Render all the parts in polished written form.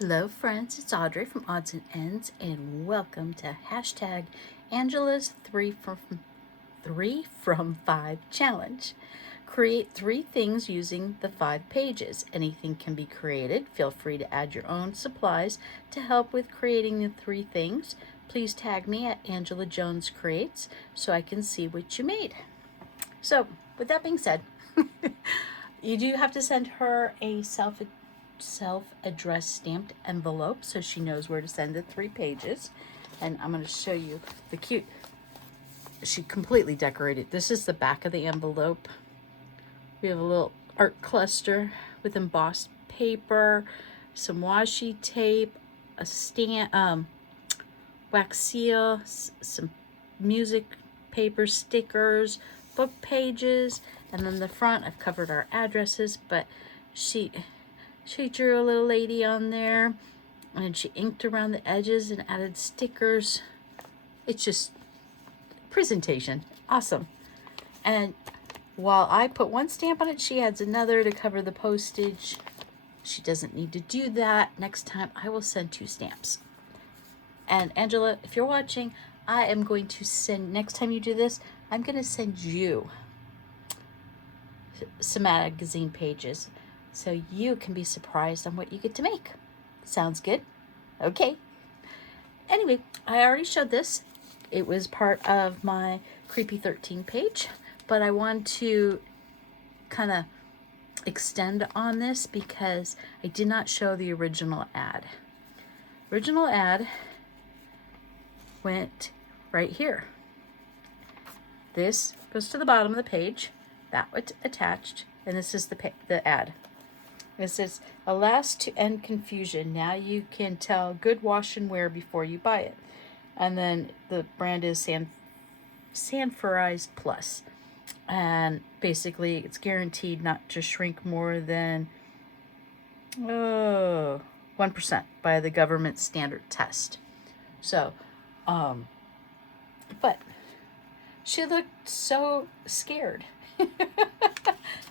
Hello friends, it's Audrey from Odds and Ends and welcome to hashtag Angela's 3 from 5 challenge. Create 3 things using the 5 pages. Anything can be created. Feel free to add your own supplies to help with creating the 3 things. Please tag me at Angela Jones Creates so I can see what you made. So with that being said, you do have to send her a self-addressed stamped envelope so she knows where to send the 3 pages. And I'm going to show you the cute, she completely decorated. This is the back of the envelope. We have a little art cluster with embossed paper, some washi tape, a stamp, wax seal, some music paper stickers, book pages, and then the front I've covered our addresses, but she drew a little lady on there and she inked around the edges and added stickers. It's just presentation. Awesome. And while I put one stamp on it, she adds another to cover the postage. She doesn't need to do that. Next time I will send 2 stamps. And Angela, if you're watching, I am going to send, next time you do this, I'm going to send you some magazine pages so you can be surprised on what you get to make. Sounds good? Okay. Anyway, I already showed this. It was part of my Creepy 13 page, but I want to kind of extend on this because I did not show the original ad. Original ad went right here. This goes to the bottom of the page. That was attached, and this is the ad. It says, "Alas to end confusion, now you can tell good wash and wear before you buy it." And then the brand is Sanforized Plus. And basically it's guaranteed not to shrink more than 1% by the government standard test. So, but she looked so scared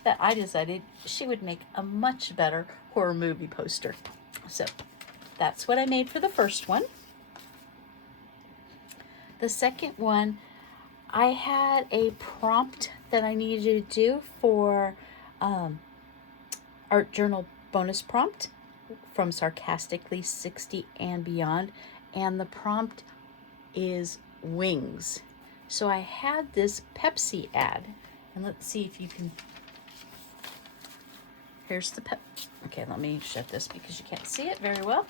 that I decided she would make a much better horror movie poster. So that's what I made for the first one. The second one, I had a prompt that I needed to do for Art Journal bonus prompt from Sarcastically 60 and Beyond. And the prompt is wings. So I had this Pepsi ad. And let's see if you can. Here's the Okay, let me shut this because you can't see it very well.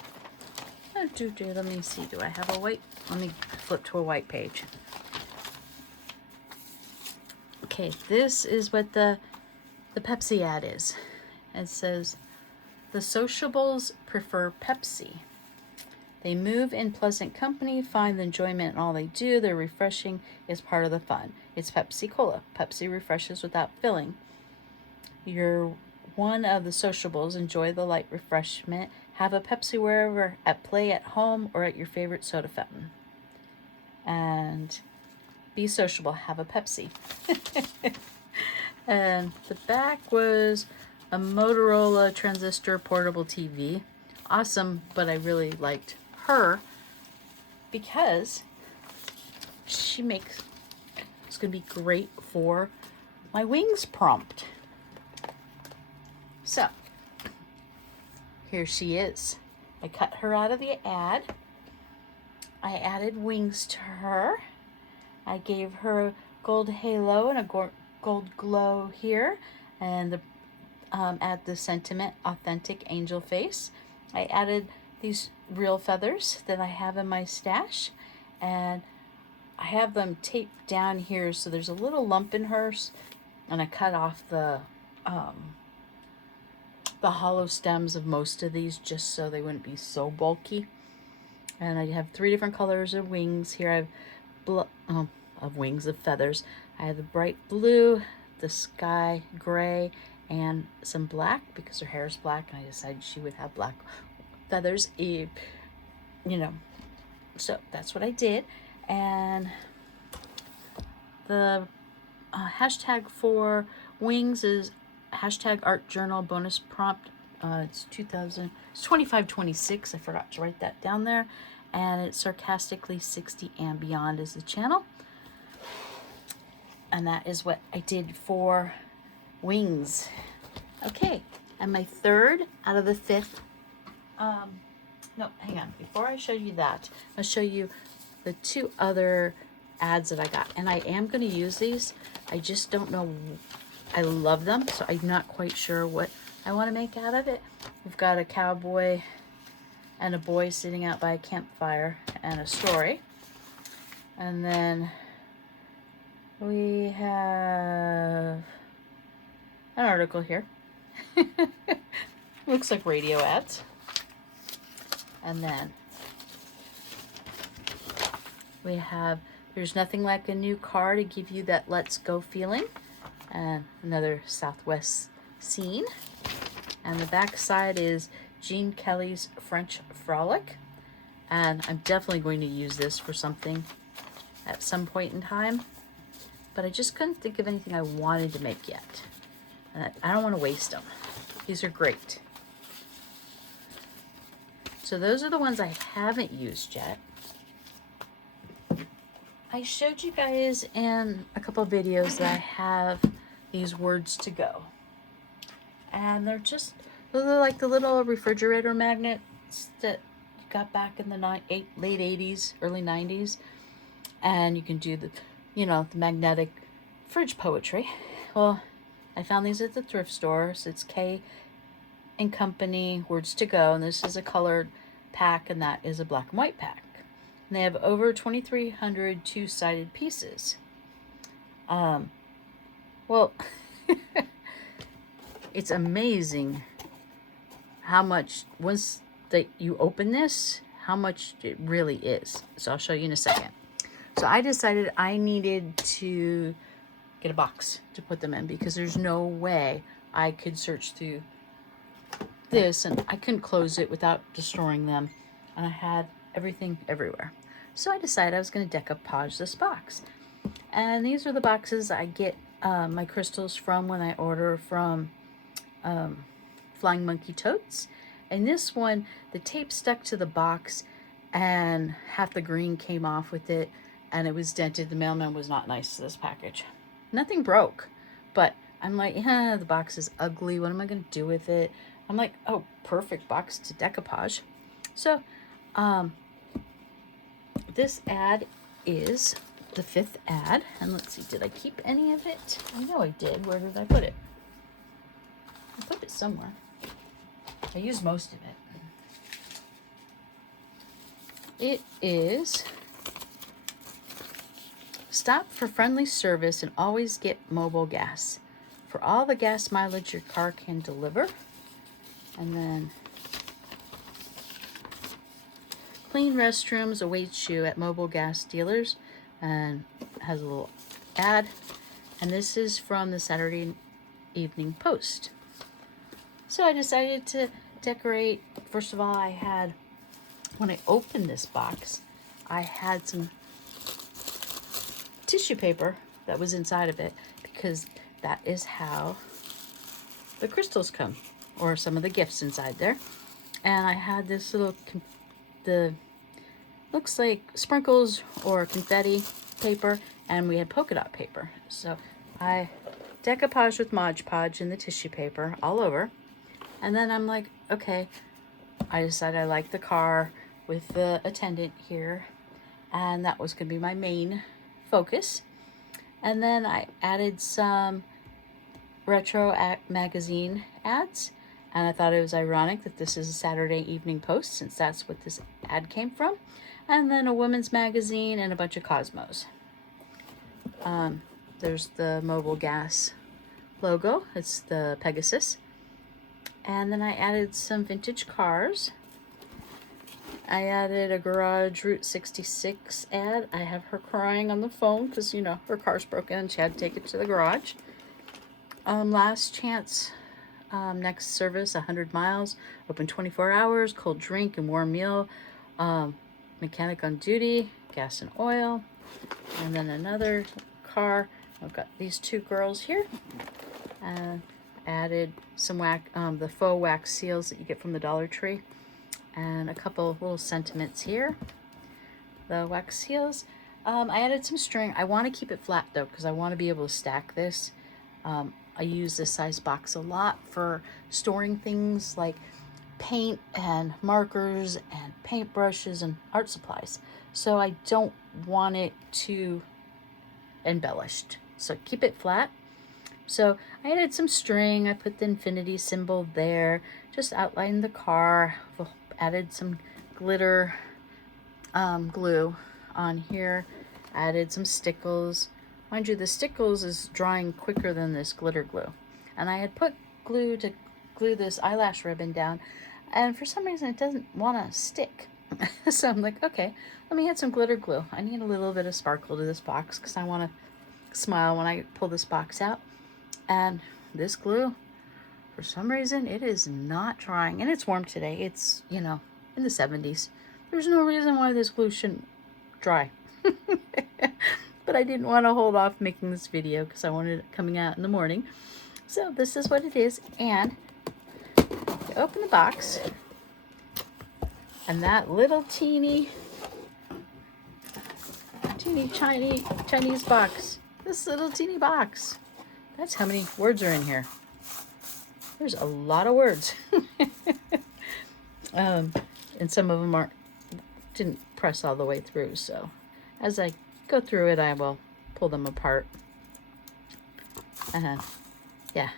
Let me see. Do I have a white? Let me flip to a white page. Okay, this is what the Pepsi ad is. It says, "The sociables prefer Pepsi. They move in pleasant company, find the enjoyment in all they do. Their refreshing is part of the fun. It's Pepsi Cola. Pepsi refreshes without filling. You're one of the sociables. Enjoy the light refreshment. Have a Pepsi wherever, at play, at home, or at your favorite soda fountain. And be sociable. Have a Pepsi." And the back was a Motorola transistor portable TV. Awesome, but I really liked her because it's going to be great for my wings prompt. So here she is. I cut her out of the ad. I added wings to her. I gave her a gold halo and a gold glow here, and add the sentiment authentic angel face. I added these real feathers that I have in my stash, and I have them taped down here so there's a little lump in hers, and I cut off the hollow stems of most of these just so they wouldn't be so bulky. And I have 3 different colors of wings here. I have wings of feathers. I have the bright blue, the sky gray, and some black because her hair is black, and I decided she would have black feathers, so that's what I did. And the hashtag for wings is hashtag Art Journal bonus prompt It's 2526. I forgot to write that down there. And it's Sarcastically 60 and Beyond is the channel. And that is what I did for wings. Okay, and my third out of the fifth, no, hang on. Before I show you that, I'll show you the two other ads that I got. And I am going to use these. I just don't know. I love them, so I'm not quite sure what I want to make out of it. We've got a cowboy and a boy sitting out by a campfire and a story. And then we have an article here. Looks like radio ads. And then we have There's Nothing Like a New Car to Give You That Let's Go Feeling. And another Southwest scene. And the back side is Gene Kelly's French Frolic. And I'm definitely going to use this for something at some point in time. But I just couldn't think of anything I wanted to make yet. And I don't want to waste them. These are great. So those are the ones I haven't used yet. I showed you guys in a couple of videos that I have these words to go. And they're like the little refrigerator magnets that you got back in the late 80s, early 90s. And you can do the magnetic fridge poetry. Well, I found these at the thrift store. So it's K and Company Words to Go, and this is a colored pack, and that is a black and white pack. And they have over 2,300 two-sided pieces. Well, it's amazing how much, once that you open this, how much it really is. So I'll show you in a second. So I decided I needed to get a box to put them in, because there's no way I could search through this, and I couldn't close it without destroying them, and I had everything everywhere. So I decided I was going to decoupage this box. And these are the boxes I get my crystals from when I order from Flying Monkey Totes. And this one, the tape stuck to the box and half the green came off with it, and it was dented. The mailman was not nice to this package. Nothing broke, but I'm like, the box is ugly. What am I going to do with it? I'm like, oh, perfect box to decoupage. So this ad is the fifth ad. And let's see, did I keep any of it? I know I did. Where did I put it? I put it somewhere. I used most of it. It is Stop for friendly service and always get Mobil gas. For all the gas mileage your car can deliver. And then clean restrooms awaits you at Mobil gas dealers, and has a little ad. And this is from the Saturday Evening Post. So I decided to decorate. First of all, when I opened this box, I had some tissue paper that was inside of it, because that is how the crystals come, or some of the gifts inside there. And I had this little looks like sprinkles or confetti paper, and we had polka dot paper. So I decoupaged with Mod Podge in the tissue paper all over. And then I'm like, okay, I decided I like the car with the attendant here, and that was going to be my main focus. And then I added some retro magazine ads, and I thought it was ironic that this is a Saturday Evening Post, since that's what this ad came from. And then a women's magazine and a bunch of Cosmos. There's the Mobil gas logo. It's the Pegasus. And then I added some vintage cars. I added a Garage Route 66 ad. I have her crying on the phone because, her car's broken and she had to take it to the garage. Last chance, next service, 100 miles, open 24 hours, cold drink and warm meal, mechanic on duty, gas and oil. And then another car. I've got these two girls here. added some the faux wax seals that you get from the Dollar Tree, and a couple little sentiments here. The wax seals. I added some string. I want to keep it flat though, because I want to be able to stack this. I use this size box a lot for storing things like paint and markers and paintbrushes and art supplies. So I don't want it too embellished. So keep it flat. So I added some string. I put the infinity symbol there. Just outlined the car. Added some glitter glue on here. Added some stickles. Mind you, the stickles is drying quicker than this glitter glue. And I had put glue to glue this eyelash ribbon down, and for some reason it doesn't want to stick. So I'm like, okay, let me add some glitter glue. I need a little bit of sparkle to this box because I want to smile when I pull this box out. And this glue, for some reason, it is not drying. And it's warm today. It's, you know, in the 70s. There's no reason why this glue shouldn't dry. But I didn't want to hold off making this video because I wanted it coming out in the morning. So this is what it is. And you open the box, and that little teeny Chinese box, this little teeny box, that's how many words are in here. There's a lot of words. And some of them didn't press all the way through, so as I go through it, I will pull them apart. Yeah,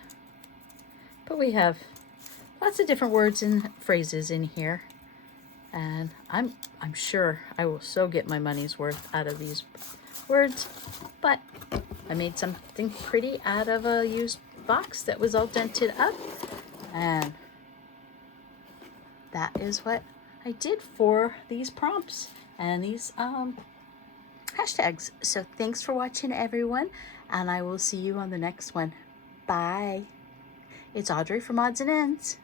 but we have lots of different words and phrases in here, and I'm sure I will so get my money's worth out of these words. But I made something pretty out of a used box that was all dented up, and that is what I did for these prompts and these hashtags. So thanks for watching, everyone, and I will see you on the next one. Bye. It's Audrey from Odds and Ends.